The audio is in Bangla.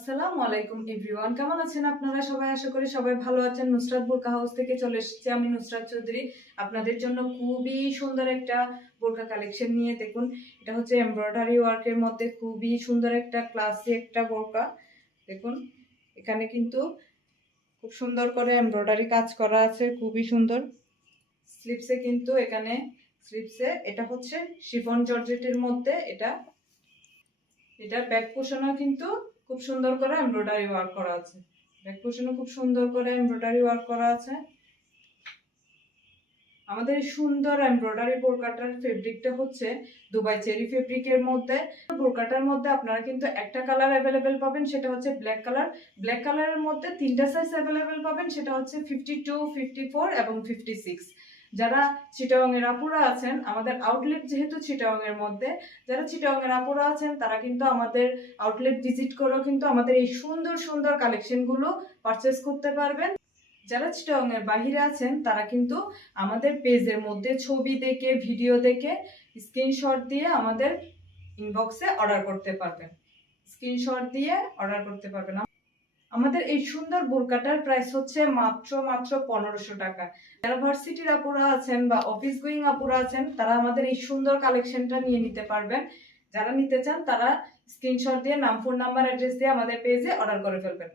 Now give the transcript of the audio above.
আসসালামু আলাইকুম এভরিওয়ান, কেমন আছেন আপনারা সবাই? আশা করি সবাই ভালো আছেন। নুসরাত বোরকা হাউস থেকে চলে এসেছি আমি, নুসরাত চৌধুরী, আপনাদের জন্য খুবই সুন্দর একটা বোরকা কালেকশন নিয়ে। দেখুন, এটা হচ্ছে এমব্রয়ডারি ওয়ার্কের মধ্যে খুবই সুন্দর একটা ক্লাসি একটা বোরকা। দেখুন, এখানে কিন্তু খুব সুন্দর করে এমব্রয়ডারি কাজ করা আছে, খুবই সুন্দর। স্লিপসে কিন্তু এখানে এটা হচ্ছে শিফন জর্জেটের মধ্যে। এটার ব্যাক পোর্শনও কিন্তু খুব সুন্দর করে এমব্রয়ডারি ওয়ার্ক করা আছে। ব্যাক পোর্শনও খুব সুন্দর করে এমব্রয়ডারি ওয়ার্ক করা আছে। আমাদের এই সুন্দর এমব্রয়ডারি বোরকাটার ফেব্রিকটা হচ্ছে দুবাই চেরি ফেব্রিকের মধ্যে। বোরকাটার মধ্যে আপনারা কিন্তু একটা কালার অ্যাভেলেবেল পাবেন, সেটা হচ্ছে ব্ল্যাক কালার। ব্ল্যাক কালারের মধ্যে তিনটা সাইজ অ্যাভেলেবেল পাবেন, সেটা হচ্ছে 52, 54 এবং 56। যারা চিটাগং এর আপুরা আছেন, আমাদের আউটলেট যেহেতু চিটাগং এর মধ্যে, যারা চিটাগং এর আপুরা আছেন তারা কিন্তু আমাদের আউটলেট ভিজিট করেও কিন্তু আমাদের এই সুন্দর সুন্দর কালেকশনগুলো পারচেস করতে পারবেন। যারা চিটাগং এর বাহিরে আছেন তারা কিন্তু আমাদের পেজের মধ্যে ছবি দেখে, ভিডিও দেখে স্ক্রিনশট দিয়ে আমাদের ইনবক্সে অর্ডার করতে পারবেন। আমাদের এই সুন্দর বোরকাটার প্রাইস হচ্ছে মাত্র 1500 টাকা। যারা ভার্সিটির আপুরা আছেন বা অফিস গোয়িং আপুরা আছেন তারা আমাদের এই সুন্দর কালেকশনটা নিয়ে নিতে পারবেন। যারা নিতে চান তারা স্ক্রিনশট দিয়ে নাম, ফোন নাম্বার, অ্যাড্রেস দিয়ে আমাদের পেজে অর্ডার করে ফেলবেন।